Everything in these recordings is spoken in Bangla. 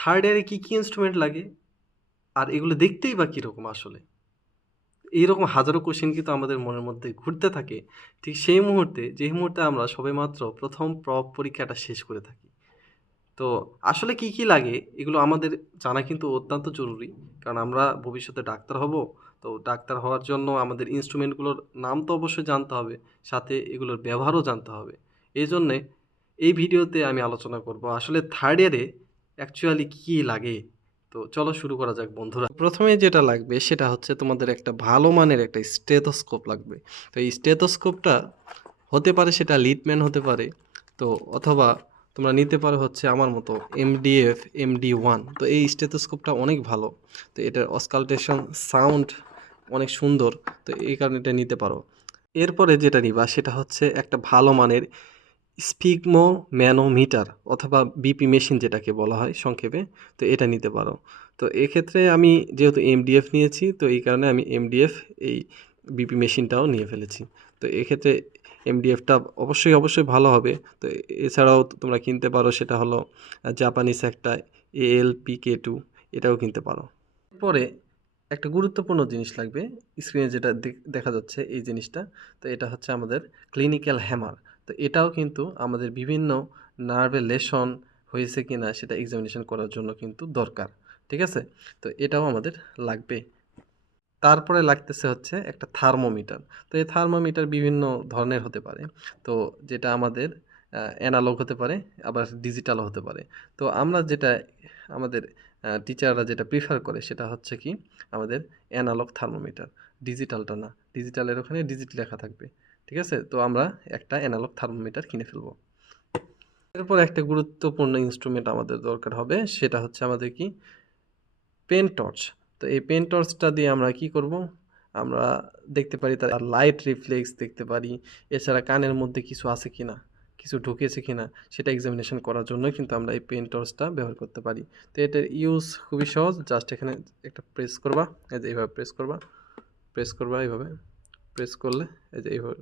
থার্ড ইয়ারে কী ইনস্ট্রুমেন্ট লাগে? আর এগুলো দেখতেই বা কীরকম আসলে? এইরকম হাজারো কোয়েশ্চেন কিন্তু আমাদের মনের মধ্যে ঘুরতে থাকে। ঠিক সেই মুহূর্তে, যেই মুহূর্তে আমরা সবেমাত্র ১ম পরীক্ষাটা শেষ করে থাকি। তো আসলে কী লাগে এগুলো আমাদের জানা কিন্তু অত্যন্ত জরুরি। কারণ আমরা ভবিষ্যতে ডাক্তার হব। তো ডাক্তার হওয়ার জন্য আমাদের ইন্সট্রুমেন্টগুলোর নাম তো অবশ্যই জানতে হবে। সাথে এগুলোর ব্যবহারও জানতে হবে। এজন্যে এই ভিডিওতে আমি আলোচনা করব আসলে থার্ড ইয়ারে অ্যাকচুয়ালি কী লাগে? তো চলো শুরু করা যাক বন্ধুরা। ১ম এ যেটা লাগবে সেটা হচ্ছে তোমাদের একটা ভালো মানের একটা স্টেথোস্কোপ লাগবে। তো এই স্টেথোস্কোপটা হতে পারে সেটা লিডম্যান হতে পারে। তো অথবা তোমরা নিতে পারো হচ্ছে আমার মতো MDF MD1। তো এই স্টেথোস্কোপটা অনেক ভালো। তো এটার অস্কালটেশন সাউন্ড অনেক সুন্দর। তো এই কারণে এটা নিতে পারো। এরপরে যেটা নিবা সেটা হচ্ছে একটা ভালো মানের স্ফিগমোম্যানোমিটার অথবা বিপি মেশিন যেটাকে বলা হয় সংক্ষেপে। তো এটা নিতে পারো। তো এক্ষেত্রে আমি যেহেতু MDF নিয়েছি তো এই কারণে আমি MDF এই বিপি মেশিনটাও নিয়ে ফেলেছি। তো এক্ষেত্রে MDFটা অবশ্যই ভালো হবে। তো এছাড়াও তোমরা কিনতে পারো সেটা হলো জাপানিজ একটা ALPK2 এটাও কিনতে পারো। এরপরে একটা গুরুত্বপূর্ণ জিনিস লাগবে। স্ক্রিনে যেটা দেখা যাচ্ছে এই জিনিসটা। তো এটা হচ্ছে আমাদের ক্লিনিক্যাল হ্যামার। তো এটাও কিন্তু আমাদের বিভিন্ন নার্ভে লেশন হয়েছে কিনা সেটা এক্সামিনেশন করার জন্য কিন্তু দরকার। ঠিক আছে? তো এটাও আমাদের লাগবে। তারপরে লাগতেছে হচ্ছে একটা থার্মোমিটার। তো এই থার্মোমিটার বিভিন্ন ধরনের হতে পারে। তো যেটা আমাদের অ্যানালগ হতে পারে, আবার ডিজিটালও হতে পারে। তো আমরা যেটা আমাদের টিচাররা যেটা প্রিফার করে সেটা হচ্ছে কি আমাদের অ্যানালগ থার্মোমিটার। ডিজিটালটা না। ডিজিটালের ওখানে ডিজিট লেখা থাকবে। ঠিক আছে? তো আমরা একটা অ্যানালগ থার্মোমিটার কিনে ফেলবো। এরপর একটা গুরুত্বপূর্ণ ইন্সট্রুমেন্ট আমাদের দরকার হবে সেটা হচ্ছে আমাদের কি পেন টর্চ। তো এই পেন টর্চটা দিয়ে আমরা কি করব? আমরা দেখতে পারি তার লাইট রিফ্লেক্স দেখতে পারি। এছাড়া কানের মধ্যে কিছু আছে কিনা, কিছু ঢুকেছে কিনা সেটা এক্সামিনেশন করার জন্য কিন্তু আমরা এই পেন টর্চটা ব্যবহার করতে পারি। তো এটার ইউজ খুবই সহজ। জাস্ট এখানে একটা প্রেস করবা, এই যে এইভাবে প্রেস করবা এইভাবে। প্রেস করলে এই যে এইভাবে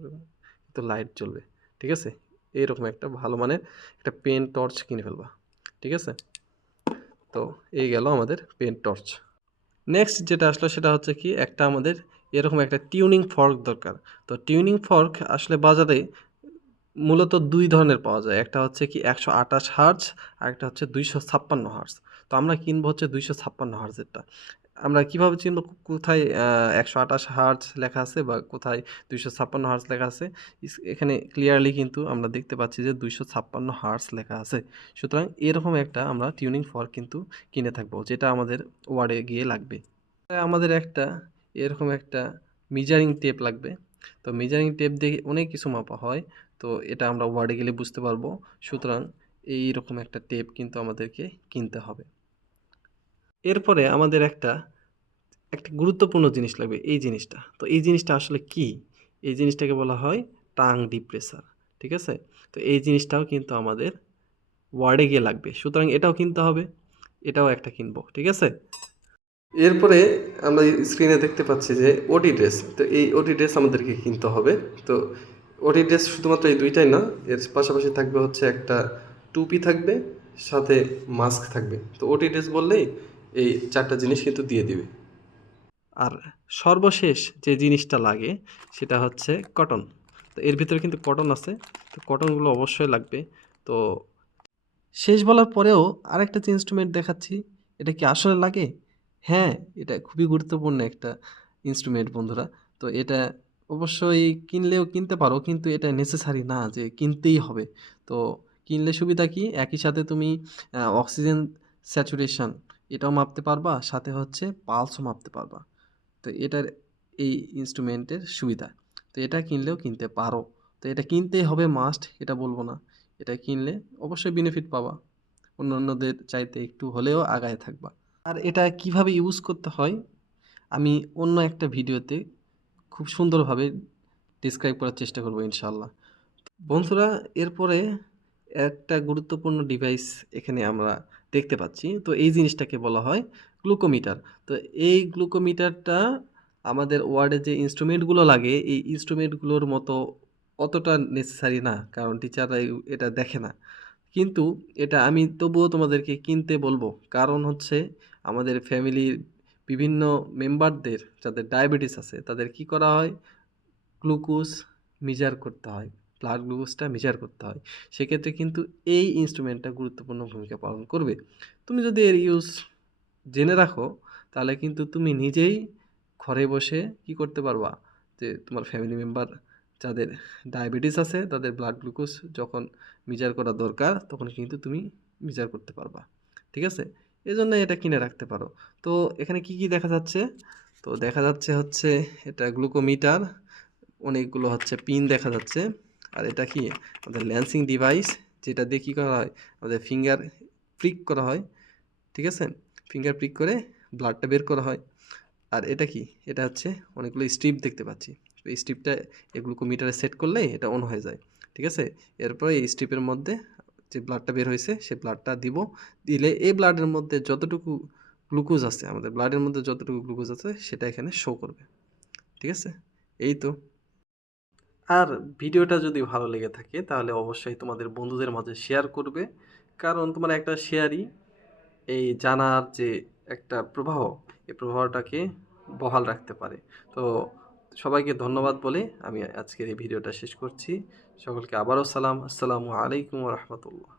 তো লাইট জ্বলবে। ঠিক আছে? এইরকম একটা ভালো মানের একটা পেন টর্চ কিনে ফেলবা। ঠিক আছে? তো এই গেল আমাদের পেন টর্চ। নেক্সট যেটা আসলো সেটা হচ্ছে কি একটা আমাদের এরকম একটা টিউনিং ফর্ক দরকার। তো টিউনিং ফর্ক আসলে বাজারে মূলত ২ ধরনের পাওয়া যায়। একটা হচ্ছে কি ১২৮ হার্টজ আর একটা হচ্ছে ২৫৬ হার্টজ। তো আমরা কিনবো হচ্ছে ২৫৬ হার্টজেরটা। আমরা কিভাবে চিনব কোথায় ১২৮ হার্টজ লেখা আছে বা কোথায় ২৫৬ হার্টজ লেখা আছে? এখানে ক্লিয়ারলি কিন্তু আমরা দেখতে পাচ্ছি যে ২৫৬ হার্টজ লেখা আছে। সুতরাং এরকম একটা আমরা টিউনিং ফর্ক কিন্তু কিনে থাকবো যেটা আমাদের ওয়ার্ডে গিয়ে লাগবে। আমাদের একটা এরকম একটা মেজারিং টেপ লাগবে। তো মেজারিং টেপ দিয়ে অনেক কিছু মাপা হয়। তো এটা আমরা ওয়ার্ডে গেলে বুঝতে পারবো। সুতরাং এইরকম একটা টেপ কিন্তু আমাদেরকে কিনতে হবে। এরপরে আমাদের একটা গুরুত্বপূর্ণ জিনিস লাগবে এই জিনিসটা। তো এই জিনিসটা আসলে কি? এই জিনিসটাকে বলা হয় টাং ডিপ্রেসার। ঠিক আছে? তো এই জিনিসটাও কিন্তু আমাদের ওয়ার্ডে গিয়ে লাগবে। সুতরাং এটাও কিনতে হবে। এটাও একটা কিনবো। ঠিক আছে? এরপরে আমরা স্ক্রিনে দেখতে পাচ্ছি যে ওটি ড্রেস। তো এই ওটি ড্রেস আমাদেরকে কিনতে হবে। তো ওটি ড্রেস শুধুমাত্র এই ২ টাই না, এর পাশাপাশি থাকবে হচ্ছে একটা টুপি থাকবে, সাথে মাস্ক থাকবে। তো ওটি ড্রেস বললেই এই ৪ টা জিনিস কিন্তু দিয়ে দিবে। আর সর্বশেষ যে জিনিসটা লাগে সেটা হচ্ছে কটন। তো এর ভিতরে কিন্তু কটন আছে। তো কটনগুলো অবশ্যই লাগবে। তো শেষ বলার পরেও আরেকটা যে ইন্সট্রুমেন্ট দেখাচ্ছি, এটা কি আসলে লাগে? হ্যাঁ, এটা খুবই গুরুত্বপূর্ণ একটা ইন্সট্রুমেন্ট বন্ধুরা। তো এটা অবশ্যই কিনলেও কিনতে পারো কিন্তু এটা নেসেসারি না যে কিনতেই হবে। তো কিনলে সুবিধা কি? একই সাথে তুমি অক্সিজেন স্যাচুরেশন এটাও মাপতে পারবা, সাথে হচ্ছে পালসও মাপতে পারবা। তো এটার এই ইন্সট্রুমেন্টের সুবিধা। তো এটা কিনলেও কিনতে পারো। তো এটা কিনতেই হবে মাস্ট এটা বলব না। এটা কিনলে অবশ্যই বেনিফিট পাবা। অন্যান্যদের চাইতে একটু হলেও আগায় থাকবা। আর এটা কিভাবে ইউজ করতে হয় আমি অন্য একটা ভিডিওতে খুব সুন্দরভাবে ডিসক্রাইব করার চেষ্টা করব ইনশাআল্লাহ। বন্ধুরা এরপরে একটা গুরুত্বপূর্ণ ডিভাইস এখানে আমরা দেখতে পাচ্ছি। তো এই জিনিসটাকে বলা হয় গ্লুকোমিটার। তো এই গ্লুকোমিটারটা আমাদের ওয়ার্ডে যে ইন্সট্রুমেন্টগুলো লাগে এই ইন্সট্রুমেন্টগুলোর মতো অতটা নেসেসারি না। কারণ টিচাররা এটা দেখে না। কিন্তু এটা আমি তবুও তোমাদেরকে কিনতে বলবো, কারণ হচ্ছে আমাদের ফ্যামিলির বিভিন্ন মেম্বারদের যাদের ডায়াবেটিস আছে তাদের কি করা হয়, গ্লুকোজ মেজার করতে হয়, ব্লাড গ্লুকোজটা মেজার করতে হয়। সেক্ষেত্রে কিন্তু এই ইনস্ট্রুমেন্টটা গুরুত্বপূর্ণ ভূমিকা পালন করবে। তুমি যদি এর ইউজ জেনে রাখো তাহলে কিন্তু তুমি নিজেই ঘরে বসে কি করতে পারবা, যে তোমার ফ্যামিলি মেম্বার যাদের ডায়াবেটিস আছে তাদের ব্লাড গ্লুকোজ যখন মেজার করা দরকার তখন কিন্তু তুমি মেজার করতে পারবা। ঠিক আছে, এজন্য এটা কিনে রাখতে পারো। তো এখানে কি কি দেখা যাচ্ছে, তো দেখা যাচ্ছে হচ্ছে এটা গ্লুকোমিটার, অনেকগুলো হচ্ছে পিন দেখা যাচ্ছে। আর এটা কি আমাদের ল্যান্সিং ডিভাইস, যেটা দিয়ে কী করা হয়, আমাদের ফিঙ্গার প্রিক করা হয়। ঠিক আছে, ফিঙ্গার প্রিক করে ব্লাডটা বের করা হয়। আর এটা কি, এটা হচ্ছে অনেকগুলো স্ট্রিপ দেখতে পাচ্ছি। তো এই স্ট্রিপটা এই গ্লুকোমিটারে সেট করলেই এটা অন হয়ে যায়। ঠিক আছে, এরপরে এই স্ট্রিপের মধ্যে যে ব্লাডটা বের হয়েছে সে ব্লাডটা দিব, দিলে এই ব্লাডের মধ্যে যতটুকু গ্লুকোজ আছে, আমাদের ব্লাডের মধ্যে যতটুকু গ্লুকোজ আছে সেটা এখানে শো করবে। ঠিক আছে, এই তো। আর ভিডিওটা যদি ভালো লেগে থাকে তাহলে অবশ্যই তোমাদের বন্ধুদের মাঝে শেয়ার করবে, কারণ তোমার একটা শেয়ারই এই জানার যে একটা প্রবাহ, এই প্রবাহটাকে বহাল রাখতে পারে। তো সবাইকে ধন্যবাদ বলে আমি আজকের এই ভিডিওটা শেষ করছি। সকলকে আবারও সালাম, আসসালামু আলাইকুম রহমতুল্লাহ।